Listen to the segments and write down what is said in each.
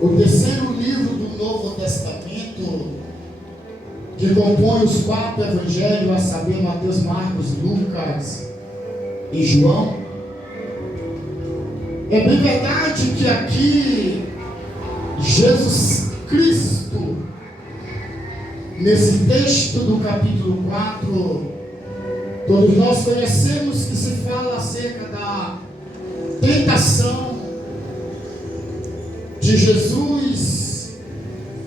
O terceiro livro do Novo Testamento, que compõe os 4 evangelhos, a saber, Mateus, Marcos, Lucas e João. É bem verdade que aqui Jesus Cristo, nesse texto do capítulo 4, todos nós conhecemos que se fala acerca da tentação de Jesus,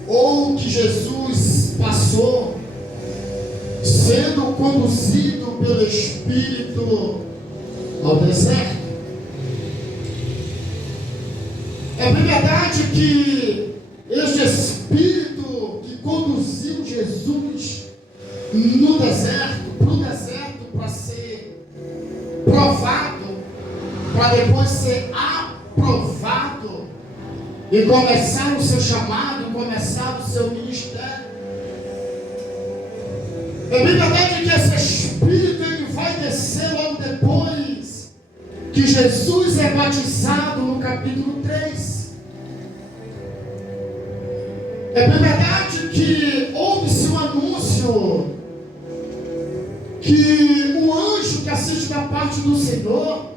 ou que Jesus passou sendo conduzido pelo Espírito ao deserto. É bem verdade que este Espírito que conduziu Jesus no deserto, para o deserto, para ser provado, para depois ser aprovado e começar o seu chamado, começar o seu ministério. É bem verdade que esse Espírito ele vai descer logo depois que Jesus é batizado no capítulo 3. É bem verdade que houve-se um anúncio que o anjo que assiste da parte do Senhor,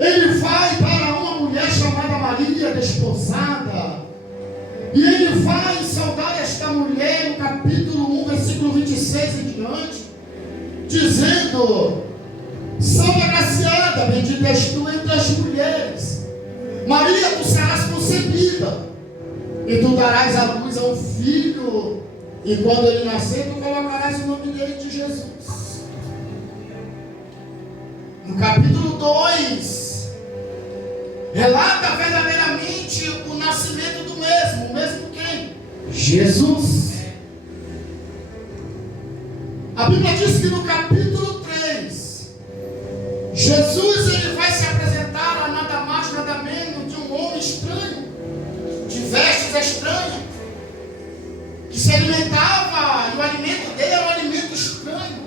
ele vai para uma mulher chamada Maria, desposada, e ele vai saudar esta mulher no capítulo 1, versículo 26 em diante, dizendo: salve agraciada, bendita és tu entre as mulheres, Maria, tu serás concebida, e tu darás à luz a um filho, e quando ele nascer, tu colocarás o nome dele de Jesus. No capítulo 2, relata verdadeiramente o nascimento do mesmo. O mesmo quem? Jesus. A Bíblia diz que no capítulo 3, Jesus ele vai se apresentar a nada mais, nada menos de um homem estranho, de vestes estranhas, que se alimentava, e o alimento dele era um alimento estranho.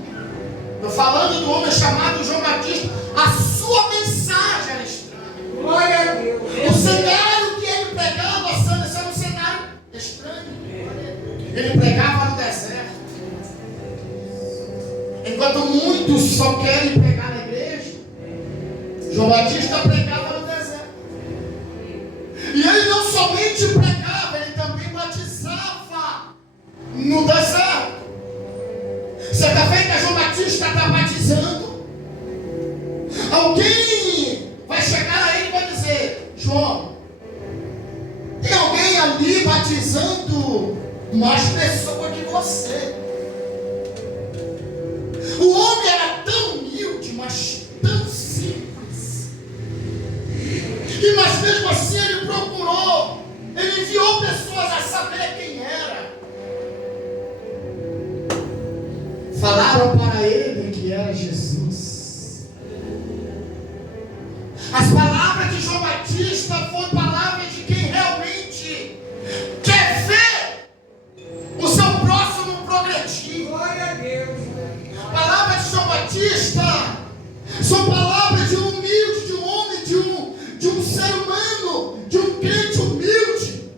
Estou falando do homem chamado João Batista. A sua mensagem era estranha. Glória a Deus. O cenário que ele pregava, esse era um cenário estranho. Ele pregava no deserto. Enquanto muitos só querem pregar na igreja, João Batista pregava no deserto. E ele não somente pregava, ele também batizava no deserto. Certa feita, João Batista está batizando. Alguém vai chegar a ele e vai dizer: João, tem alguém ali batizando mais pessoa que você. O homem era tão humilde, mas tão simples, e mas mesmo assim ele procurou, ele enviou pessoas a saber quem era. Falaram para ele que era Jesus. As palavras de João Batista foram palavras de quem realmente quer ver o seu próximo progredir. Glória a Deus. Palavras de João Batista são palavras de um humilde, de um homem, de um ser humano, de um crente humilde.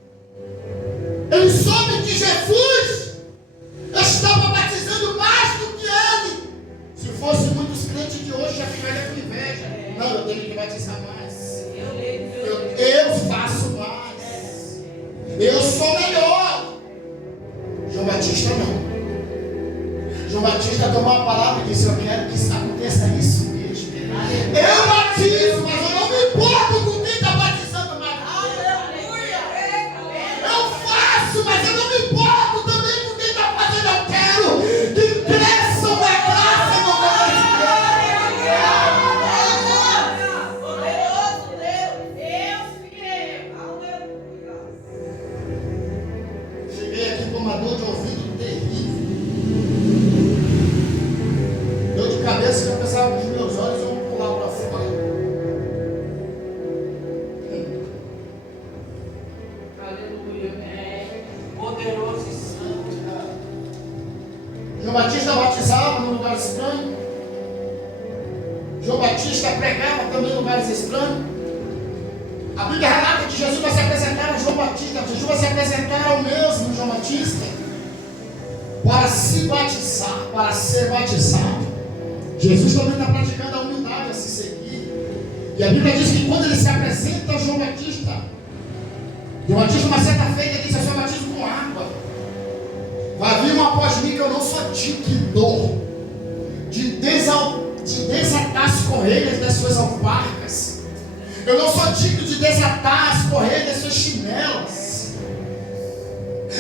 Ele soube que Jesus estava batizando mais do que ele. Se fosse muitos crentes de hoje, já ficaria com inveja. Não, eu tenho que batizar mais. Eu faço mais. Eu sou melhor. João Batista não. João Batista tomou a palavra e disse: eu quero que aconteça isso mesmo. Eu batizo, mas eu não me importo com quem está batizando mais. Eu faço, mas eu não me importo também com quem está fazendo. Eu quero que cresçam na graça e no conhecimento. Cheguei aqui com uma dor de ouvido terrível. Dor de cabeça que eu pensava que os meus olhos iam pular para fora. Aleluia. Poderoso e santo. João Batista batizava num lugar estranho. João Batista pregava também em lugares estranhos. A Bíblia relata que Jesus vai se apresentar a João Batista. Jesus vai se apresentar ao mesmo João Batista para se batizar, para ser batizado. Jesus também está praticando a humildade a se seguir. E a Bíblia diz que quando ele se apresenta a João Batista, uma certa feita, ele diz: eu sou batizo com água. Vai vir um após mim que eu não sou digno de desatar as correias das suas alparcas. Eu não sou digno de desatar as correias das suas chinelas.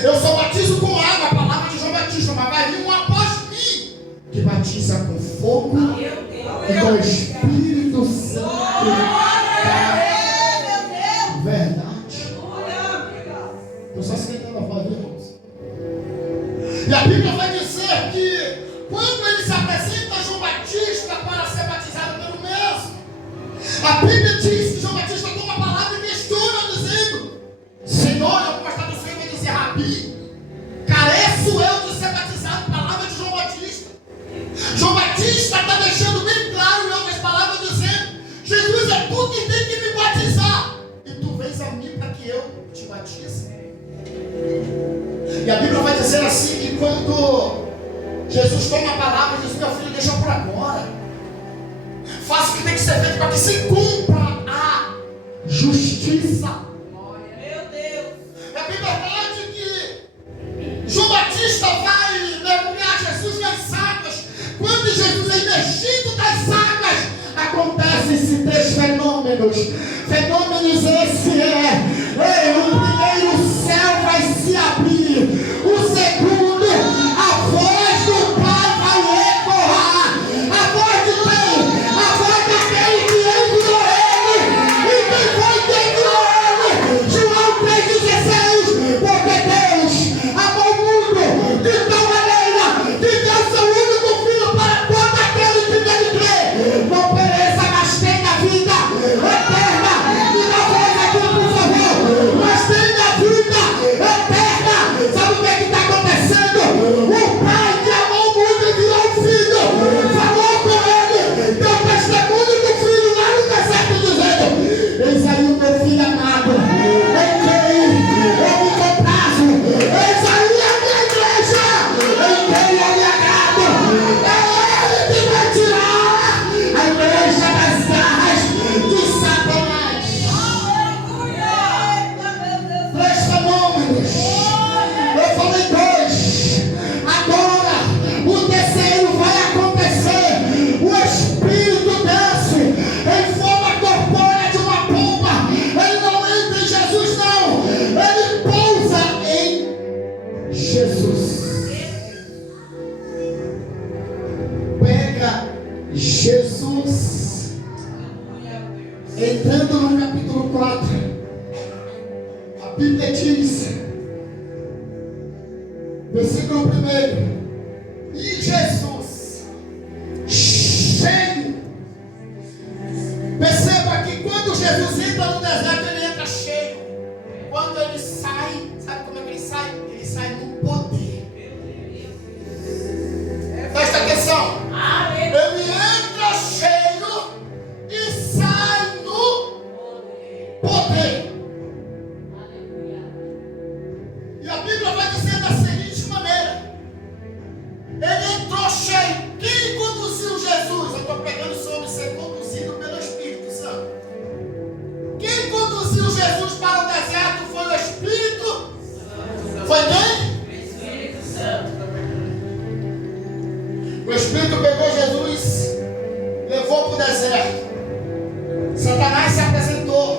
Eu só batizo com água, a palavra de João Batista, mas vai vir um após mim que batiza com fogo e com o Espírito Santo da verdade. Eu só esquentando a voz, irmãos. E a Bíblia vai dizer que quando ele se apresenta a João Batista para ser batizado pelo mesmo, a Bíblia diz que João Batista toma a palavra e questiona, dizendo: Senhor, eu gosto do Senhor, vai dizer: Rabi, careço eu de ser batizado. Palavra de João Batista. João Batista está deixando bem claro em outras palavras, dizendo: Jesus, é tu que tem que me batizar, e tu vens a mim para que eu te batize. E a Bíblia vai dizer assim, que quando Jesus toma a palavra e diz: meu filho, deixa por agora, faça o que tem que ser feito para que se cumpra a justiça. Meu Deus. É bem verdade que João Batista vai mergulhar Jesus nas águas. Quando Jesus é imergido nas águas, acontecem-se três fenômenos. Fenômenos esse o primeiro, céu vai se abrir. O segundo, a voz do Pai vai ecoar. A voz de quem? A voz daquele que enviou ele. E quem foi que enviou ele? João 3,16. Porque Deus amou o mundo de tal maneira que deu seu único filho para todo aquele que nele crê não pereça, mas tenha vida eterna. Me dá voz aqui, por favor. Mas tenha vida eterna. Sabe o que está acontecendo? O Pai que amou o mundo enviou o Filho, falou com ele, deu testemunho do Filho lá no deserto, dizendo: eis aí o meu Filho amado, em quem eu me comprazo. Eis aí a minha igreja, em quem eu me agrado. É ele que vai tirar a igreja das garras de Satanás. Três fenômenos. Eu falei dois. Agora, o terceiro vai acontecer. O Espírito desce em forma corpórea de uma pomba. Ele não entra em Jesus, não. Ele pousa em Jesus. Pega Jesus. Entrando no capítulo 4, a Bíblia diz, versículo 1: e Jesus, cheio. Perceba que quando Jesus entra no deserto, ele entra cheio. Quando ele sai, sabe como é que ele sai? Ele sai no poder. Presta atenção. Ele entra cheio e sai no poder. E a Bíblia vai dizer da seguinte maneira: ele entrou cheio. Quem conduziu Jesus? Eu estou pegando sobre ser conduzido pelo Espírito Santo. Quem conduziu Jesus para o deserto foi o Espírito. Foi quem? Espírito Santo. O Espírito pegou Jesus, levou para o deserto. Satanás se apresentou.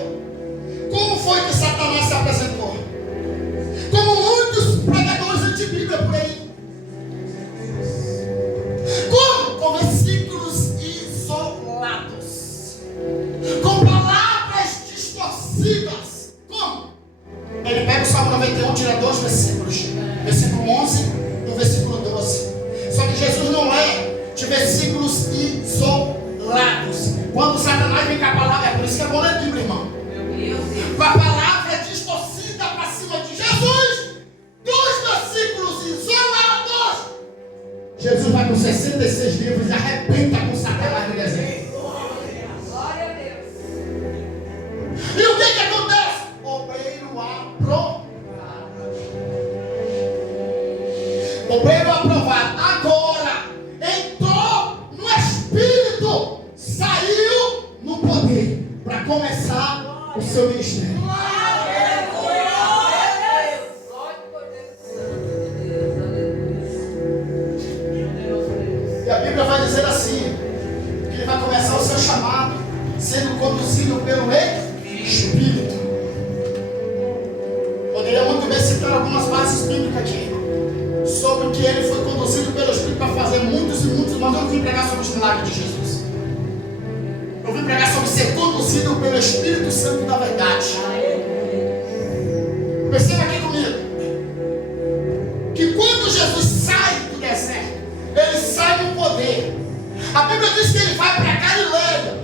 obreiro aprovado, agora entrou no Espírito, saiu no poder para começar o seu ministério. E a Bíblia vai dizer assim, que ele vai começar o seu chamado sendo conduzido pelo Espírito. Poderia muito bem citar algumas bases bíblicas aqui sobre que ele foi conduzido pelo Espírito para fazer muitos e muitos, mas eu não vim pregar sobre os milagres de Jesus. Eu vim pregar sobre ser conduzido pelo Espírito Santo da verdade. Perceba aqui comigo que quando Jesus sai do deserto, ele sai no poder. A Bíblia diz que ele vai para Galileia.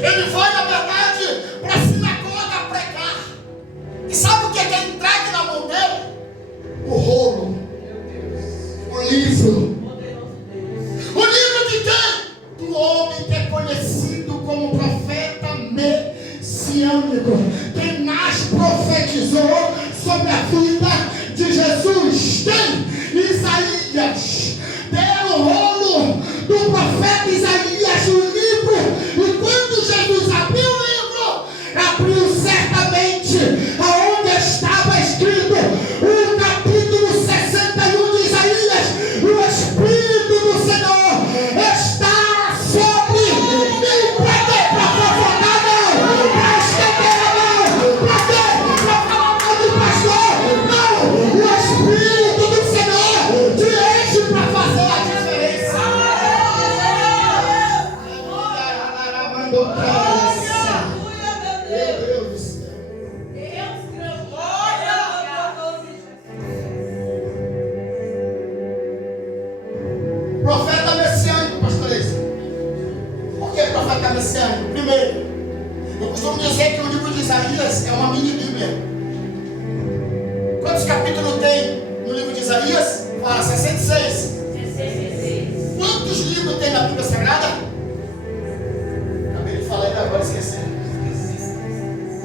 Ele vai, na verdade, para a sinagoga pregar. E sabe o que é entregue na mão dele? O rolo. O livro. O livro de quem? Do homem que é conhecido como profeta messiânico. Quem mais profetizou sobre a vida de Jesus? Quem? Isaías. Deu o rolo do profeta Isaías o livro. E quando Jesus abriu o livro, abriu certamente aonde estava escrito o capítulo 61 de Isaías. O Espírito do Senhor está sobre mim. Para quê? Para fofocar não. Para estender a mão. Para quê? Para falar mal do pastor. Não. O Espírito do Senhor te enche para fazer a diferença. Meu Deus do céu. Profeta messiânico, pastor Eze. Por que profeta messiânico? Primeiro, eu costumo dizer que o livro de Isaías é uma mini Bíblia. Quantos capítulos tem no livro de Isaías? Fala, 66. Quantos livros tem na Bíblia Sagrada? Acabei de falar ainda agora, esquecendo.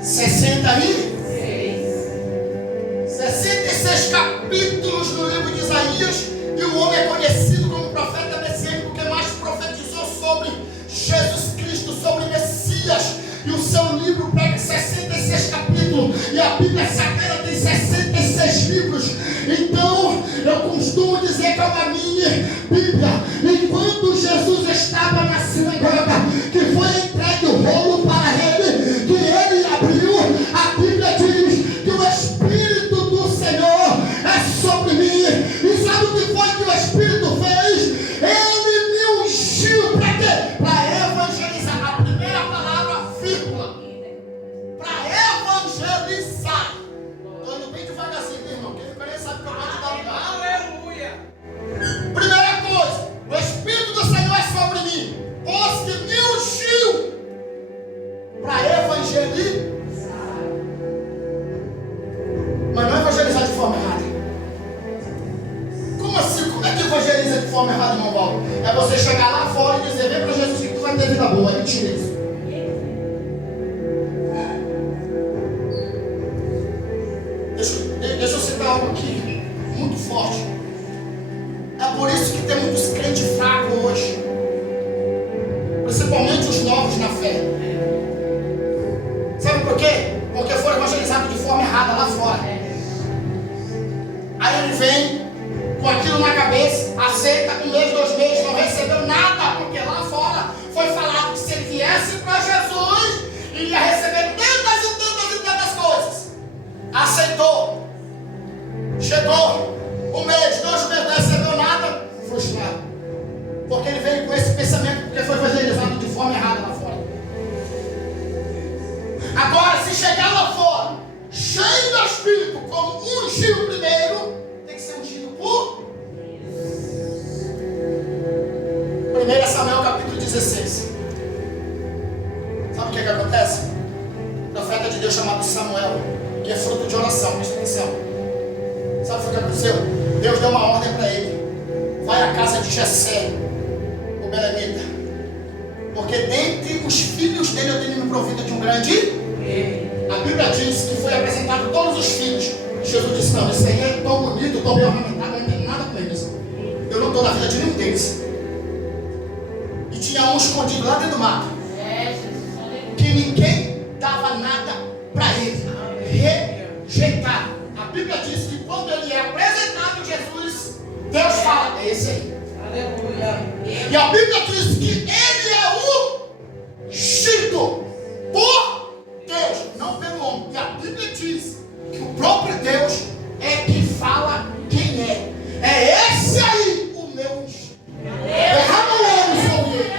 66 capítulos no livro de Isaías. E o homem é conhecido como profeta messiânico, que mais profetizou sobre Jesus Cristo, sobre Messias. E o seu livro pega 66 capítulos. E a Bíblia Sagrada tem 66 livros. Então, eu costumo dizer que é uma mini Bíblia. Enquanto Jesus estava na sinagoga, que foi entregue o rolo para ele, que ele abriu, a Bíblia diz que o Espírito do Senhor é sobre mim. E sabe o que foi que o Espírito fez? Ele me ungiu para quê? Para evangelizar. A primeira palavra, vírgula. Para evangelizar. Estou indo bem devagarzinho, irmão. Quem não conhece sabe que eu vou te dar lugar. Aleluia. Primeira coisa, o Espírito do Senhor é sobre mim, pois que me ungiu para evangelizar. Mas não evangelizar de forma errada. Como assim? Como é que evangeliza de forma errada, irmão Paulo? É você chegar lá fora e dizer: vem para Jesus que tu vai ter vida boa. É mentira isso. Deixa eu citar algo aqui muito forte. É por isso que tem muitos crentes fracos hoje, principalmente os novos na fé. Sabe por quê? Porque foram evangelizados de forma errada lá fora. Aí ele vem com aquilo na cabeça, aceita 1 mês, 2 meses, não recebeu nada, porque lá fora foi falado que se ele viesse para Jesus, ele ia receber tantas e tantas e tantas coisas. Aceitou, chegou 1 mês, 2 meses, não recebeu nada, frustrado, porque ele veio com esse pensamento, porque foi evangelizado de forma errada lá fora. Agora, se chegar lá fora cheio do Espírito, como ungiu primeiro, tem que ser ungido por 1 Samuel capítulo 16. Sabe o que acontece? O profeta de Deus chamado Samuel, que é fruto de oração, presta atenção. Sabe o que aconteceu? Deus deu uma ordem para ele: vai à casa de Jessé, o belemita, porque dentre os filhos dele eu tenho me provido de um grande. A Bíblia diz que foi apresentado todos os filhos. Jesus disse: não, esse aí é tão bonito, tão bem ornamentado, não tem nada com ele. toda a vida de nenhum deles. E tinha um escondido lá dentro do mato. Que ninguém dava nada para ele. Rejeitado. A Bíblia diz que quando ele é apresentado a Jesus, Deus fala, é esse aí. Aleluia. E a Bíblia diz que ele é o ungido por Deus, não pelo homem. E a Bíblia diz que o próprio Deus é que fala quem é. É esse aí o meu ungido. Derrama o óleo sobre ele.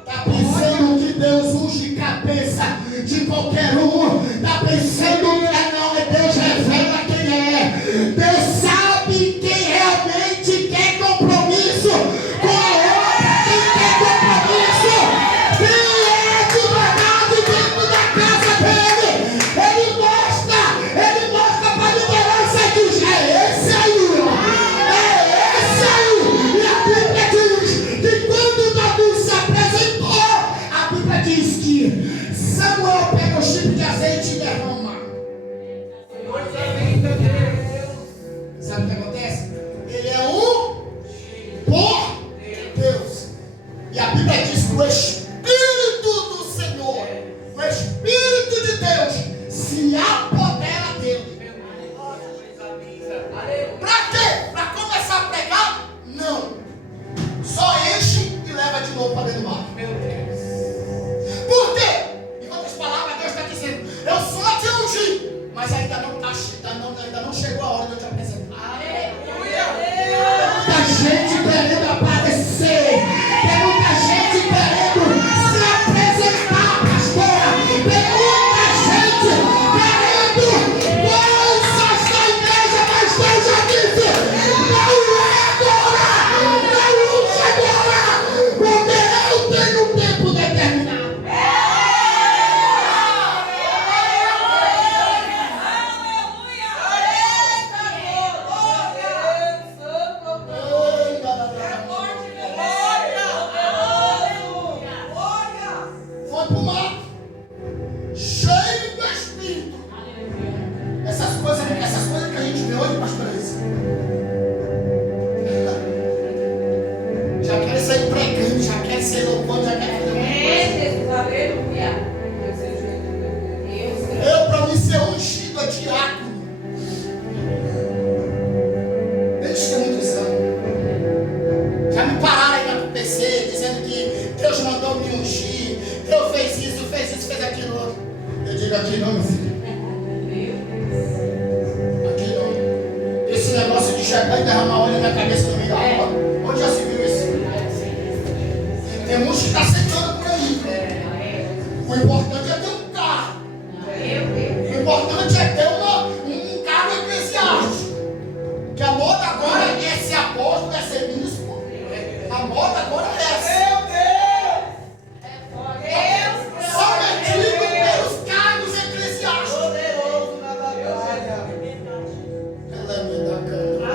Está pensando que Deus unge cabeça de qualquer um? Está pensando que não, é Deus revela quem é. Deus sabe quem realmente quer compromisso com a obra, quem quer compromisso, quem é de verdade dentro da casa dele. Ele mostra para a liderança e diz, é esse aí, ó. É esse aí. E a Bíblia diz que quando Davi se apresentou, a Bíblia diz que Samuel pega o chip de azeite e derrama. Sabe o que acontece? Ele é um por Deus. E a Bíblia diz que o Espírito do Senhor, o Espírito de Deus, se apodera dele. Para quê? Para começar a pregar? Não. Só enche e leva de novo para dentro do mar. Por quê? Em outras palavras, Deus está dizendo, eu só te ungi, mas ainda não chegou a hora de eu te apresentar. Muita gente querendo aparecer, tem muita gente querendo se apresentar, pastora, tem muita gente querendo coisas da igreja, mas Deus já disse, não é agora, não use agora, porque eu tenho um tempo determinado. Foi pro mato, cheio do Espírito. Essas coisas que a gente vê hoje, pastor Alice, já quer sair pregando, já quer ser louvando, já quer fazer uma coisa. Eu, para mim, ser ungido é diácono. Desde muitos anos. Já me pararam aí na PC, dizendo que Deus mandou me ungir. Deus fez isso, fez aquilo. Eu digo, aqui não, meu filho. Aqui não. Esse negócio de chegar e derramar óleo na cabeça do meio da rua, onde já se viu isso? Tem muitos que estão sentando por aí. O importante é ter um carro. O importante é ter um cargo eclesiástico. Que a moda agora é ser apóstolo, é ser bispo. A moda agora é essa. Só medido pelos cargos eclesiásticos. Ela é minha da cama.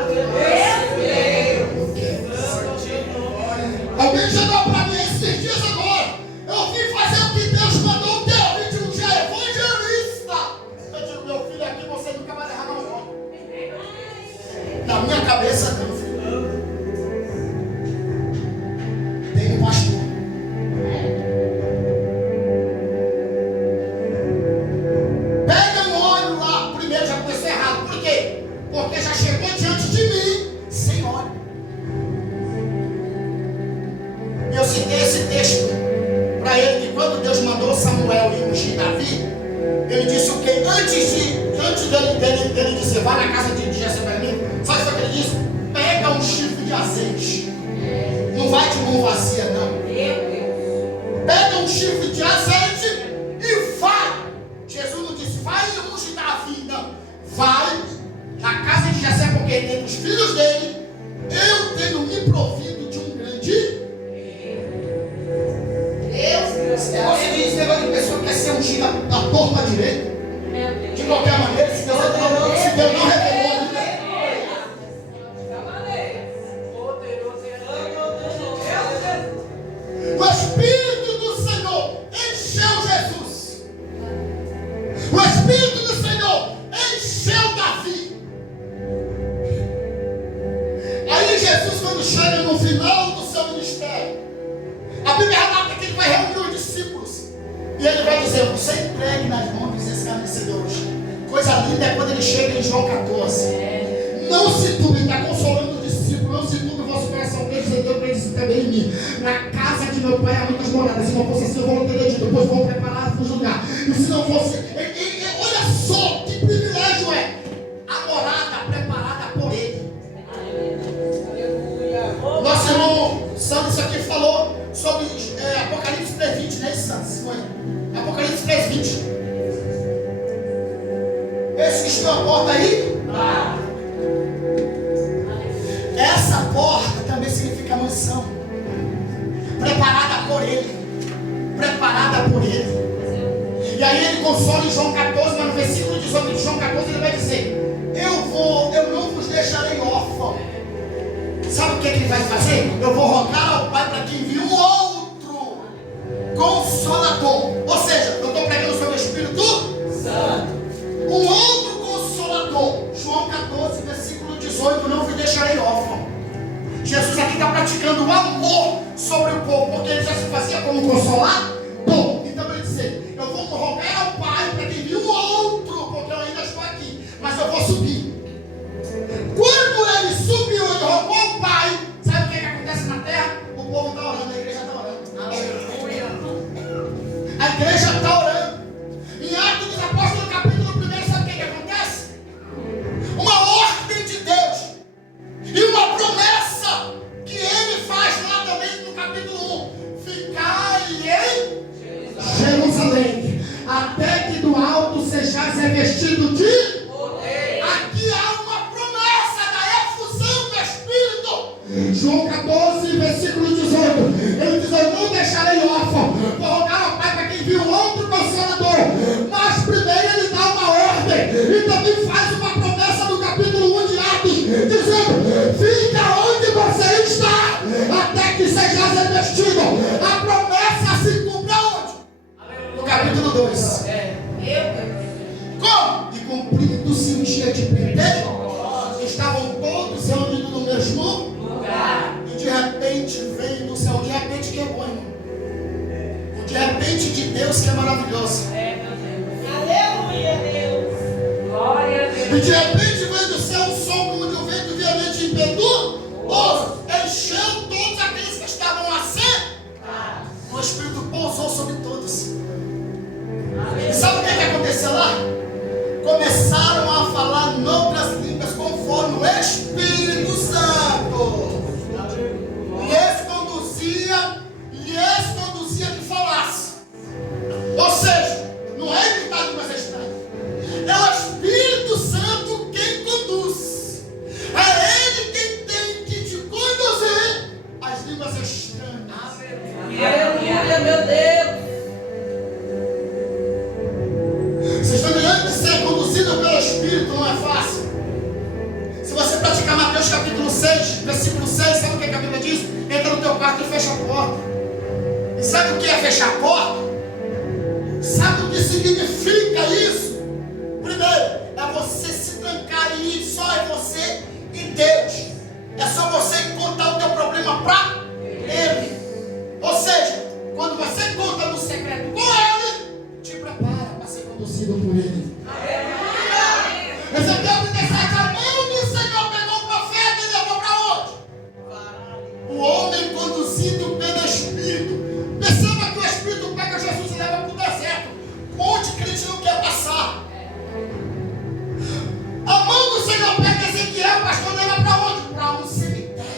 Alguém chegou para mim esses dias agora. Eu vim fazer o que Deus mandou. O que eu vim te ungir evangelista. Eu digo, meu filho, aqui você nunca vai derramar um óleo. Na minha cabeça não, filho. Tem um pastor. Pega um óleo lá. Primeiro já começou errado. Por quê? Porque já chegou diante de mim sem óleo. E eu citei esse texto para ele que quando Deus mandou Samuel ir ungir Davi, ele disse o quê? Antes dele dizer, vai na casa de Jessé para mim, sabe o que ele disse? Pega um chifre de azeite. Não vai de mão vazia, não. Pega um chifre de azeite e vai. Jesus não disse, vai e unge Davi, não. Vai na casa de Jessé, porque tem os filhos dele, eu tendo me provido de um grande Você diz esse negócio de pessoa que quer ser ungida da torta à direita. De qualquer maneira, se Deus não revelou ainda. O Espírito do Senhor encheu Jesus. O Espírito também em mim. Na casa de meu pai há muitas moradas. Se não fosse assim, eu vou ter dito, depois vou preparar para o lugar. E se não fosse, olha só que privilégio é a morada preparada por ele. Nosso irmão Santos aqui falou sobre Apocalipse 3:20, né, Santos? Apocalipse 3:20. Existe uma porta aí? Essa porta também significa mansão. Preparada por ele. Preparada por ele. E aí ele consola em João 14, mas no versículo 18 de João 14 ele vai dizer: eu não vos deixarei órfão. Sabe o que ele vai fazer? Eu vou rogar ao Pai para que envie um outro Consolador. Ou seja, eu estou pregando sobre o Espírito Santo. Um outro Consolador. João 14, versículo 18: não vos deixarei órfão. Jesus aqui está praticando o amor sobre o povo, porque ele já se fazia como Consolador. Então ele diz: eu vou rogar ao Pai para que envie um outro, porque eu ainda estou aqui, mas eu vou subir. Quando ele subiu, ele rogou ao Pai. Sabe o que acontece na terra? O povo está orando, a igreja está orando. A igreja está orando. Em Atos dos Apóstolos, capítulo 1, sabe o que acontece? Uma ordem de Deus e uma promessa que ele faz lá também no capítulo 1: ficai em Jerusalém, até que do alto sejais revestido de poder. Aqui há uma promessa da efusão do Espírito. João 14, versículo 18. Ele diz: eu não deixarei órfão. Vou rogar ao Pai para que envie um outro Consolador. Mas primeiro ele dá uma ordem e também faz uma promessa no capítulo 1 de Atos, dizendo: fica onde você está, até que sejais revestido. A promessa se cumpre aonde? No capítulo 2. Como? E cumprindo-se o dia de Pentecostes, estavam todos reunidos no mesmo lugar. E de repente veio do céu. De repente que é bom, irmão. O de repente de Deus que é maravilhoso. Aleluia, Deus. Glória a Deus. E de repente veio do céu um som como de um vento violento e impetuoso. Encheu todos aqueles que estavam assentados. O Espírito pousou sobre todos. E sabe o que aconteceu lá? Começaram a falar noutras línguas conforme o Espírito Santo lhes conduzia que falasse. Ou seja, não é imitar línguas estranhas, é o Espírito Santo quem conduz. É ele quem tem que te conduzir às línguas estranhas. Aleluia, meu Deus. Vocês estão ligando que ser conduzido pelo Espírito não é fácil? Se você praticar Mateus capítulo 6, versículo 6, sabe o que a Bíblia diz? Entra no teu quarto e fecha a porta. E sabe o que é fechar a porta? Sabe o que significa isso? Primeiro, é você se trancar e ir só é você e Deus. É só você contar o teu problema para Ele. Ou seja, quando você conta no secreto com Ele, te prepara para ser conduzido por Ele. Ezequiel 37, a mão do Senhor pegou o profeta e levou para onde? O homem conduzido pelo Espírito. Perceba que o Espírito pega Jesus e leva para o deserto, onde que ele não quer passar. A mão do Senhor pega Ezequiel, pastor, leva para onde? Para um cemitério.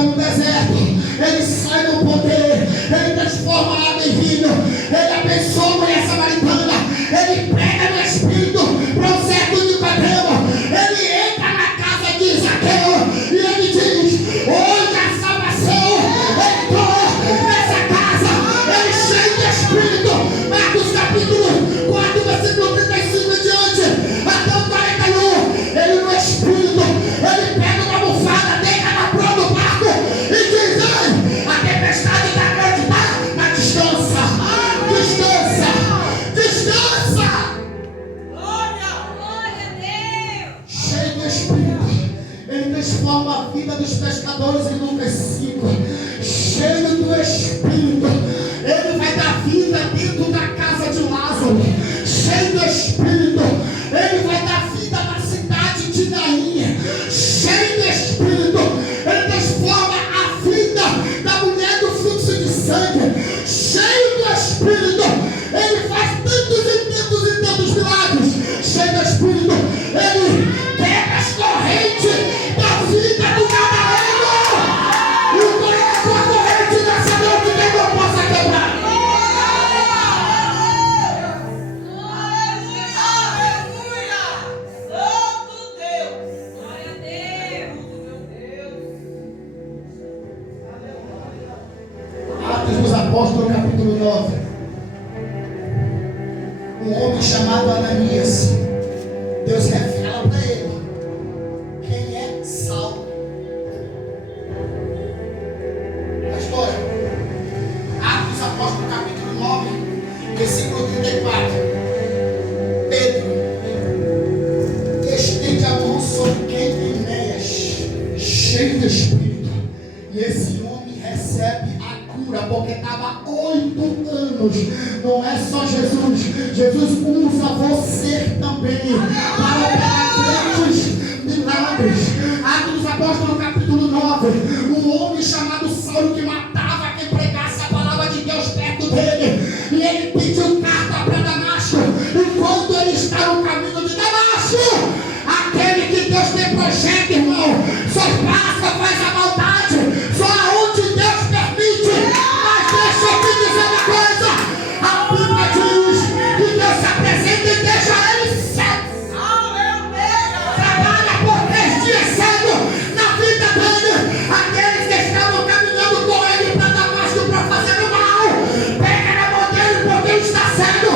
fica no deserto, ele sai do poder, ele transforma a água em vinho, ele abençoa a mulher samaritana, ele prega no Espírito para o certo Nicodemo, ele entra na casa de Zaqueu e ele diz: hoje a salvação entrou nessa casa, ele cheio de Espírito. Marcos capítulo 4, versículo 35 em diante, até o 41, ele no Espírito, ele pega uma bufada, deita na proa do barco e diz: ei, a tempestade está grande, tá? Mas descansa, descansa, descansa. Glória a Deus. Cheio do Espírito, ele transforma a vida dos pescadores em Lucas 5. Cheio do Espírito, ele vai dar vida dentro da casa de Lázaro. Cheio do Espírito, ele vai dar vida na cidade de Naim. Cheio do Espírito, ele transforma a vida da mulher do fluxo de sangue. Cheio do Espírito, ele faz tantos e tantos e tantos milagres. Cheio do Espírito, ele quebra as correntes da vida do gadareno e coloca a corrente nessa mão que nem não possa quebrar. Aleluia. Santo Deus. Glória a Deus. Meu Deus. Atos dos Apóstolos, capítulo 9. Um homem chamado Ananias, Deus revela para ele quem é Saulo. A história, Atos dos Apóstolos, capítulo 9, versículo 34. Pedro estende a mão sobre quem Enéas, cheio de Espírito, e esse homem recebe a cura, porque estava 8 anos. Não é só Jesus, Jesus usa você também para operar grandes milagres. Atos dos Apóstolos, capítulo 9. Um homem chamado Saulo, que matava quem pregasse a palavra de Deus perto dele, e ele pediu carta para Damasco. Enquanto ele está no caminho de Damasco, aquele que Deus tem projeto, irmão, só passa, faz a maldade, só aonde Deus permite. Mas deixa eu te dizer uma coisa: a Bíblia diz que Deus se apresenta e deixa ele cego. Trabalha por 3 dias cego na vida dele. Aqueles que estavam caminhando com ele para Damasco para fazer o mal, pega na mão dele porque ele está cego,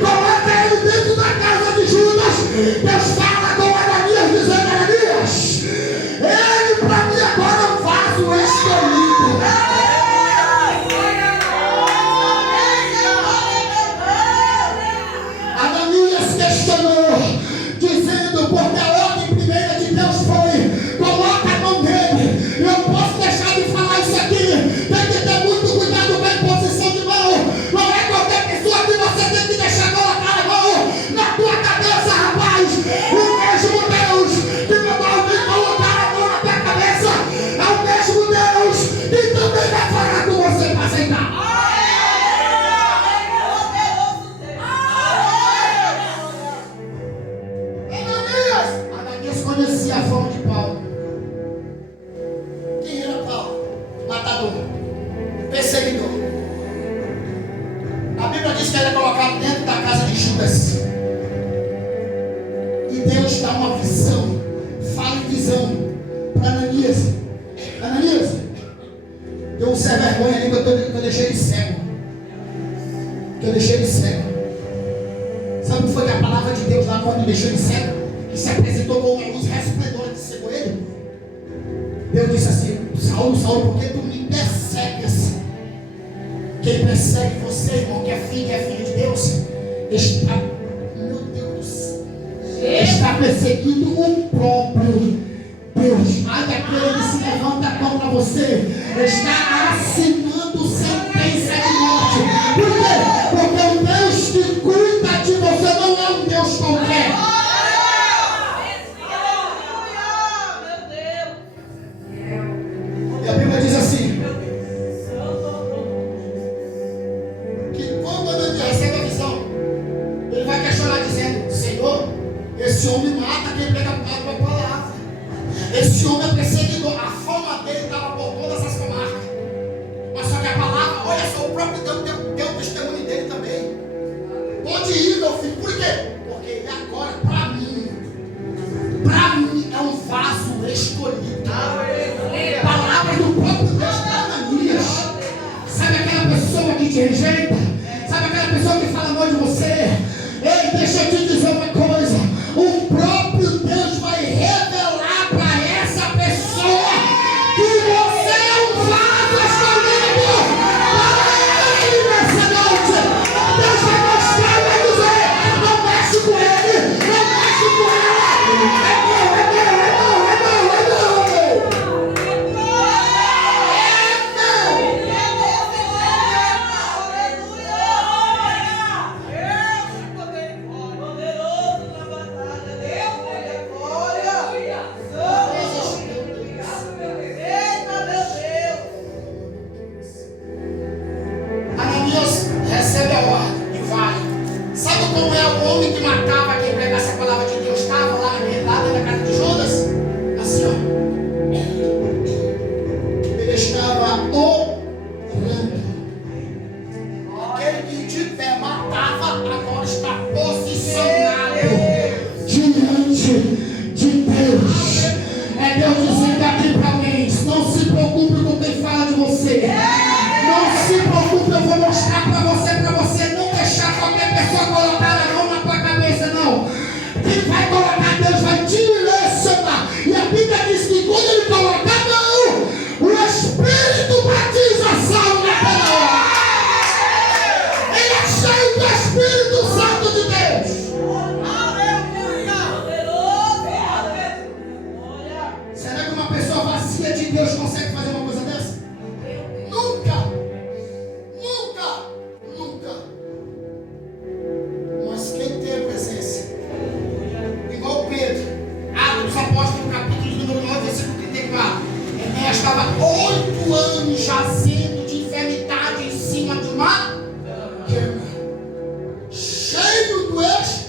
coloca ele dentro da casa de Judas. Deus fala com Ananias, dizendo: Ananias, ele para mim agora é um vaso escolhido. Ananias questionou, dizendo: porque a ordem primeira de Deus foi: coloca a mão dele. Eu posso deixar de falar isso aqui, tem que ter muito cuidado com a imposição de mão. Não é qualquer pessoa que você tem que deixar colocar a mão na tua cabeça, rapaz. O mesmo Deus que mandou alguém colocar a mão na tua cabeça é o mesmo Deus que também vai falar com você para aceitar. Ananias conhecia a fama de Paulo. Quem era Paulo? Matador, perseguidor. A Bíblia diz que ele é colocado dentro da casa de Judas. E Deus dá uma visão, fala em visão para Ananias. Ananias, eu sem vergonha ali que eu deixei ele cego. Sabe o que foi a palavra de Deus lá quando deixou ele cego? Que se apresentou com uma luz resplendora que cegou ele. Deus disse assim: Saulo, Saulo, por que tu me persegues? Quem persegue você, irmão, que é filho de Deus, está, meu Deus, está perseguindo o próprio Deus. Ai daquele que se levanta contra você, está assinando sentença de morte. Por quê? Porque o Deus que cuida de você não é um Deus qualquer. E a Bíblia diz assim, que quando Ananias recebe a visão, ele vai questionar dizendo: Senhor, esse homem mata quem prega a tua palavra. Esse homem é perseguidor. A fama dele estava por toda tu és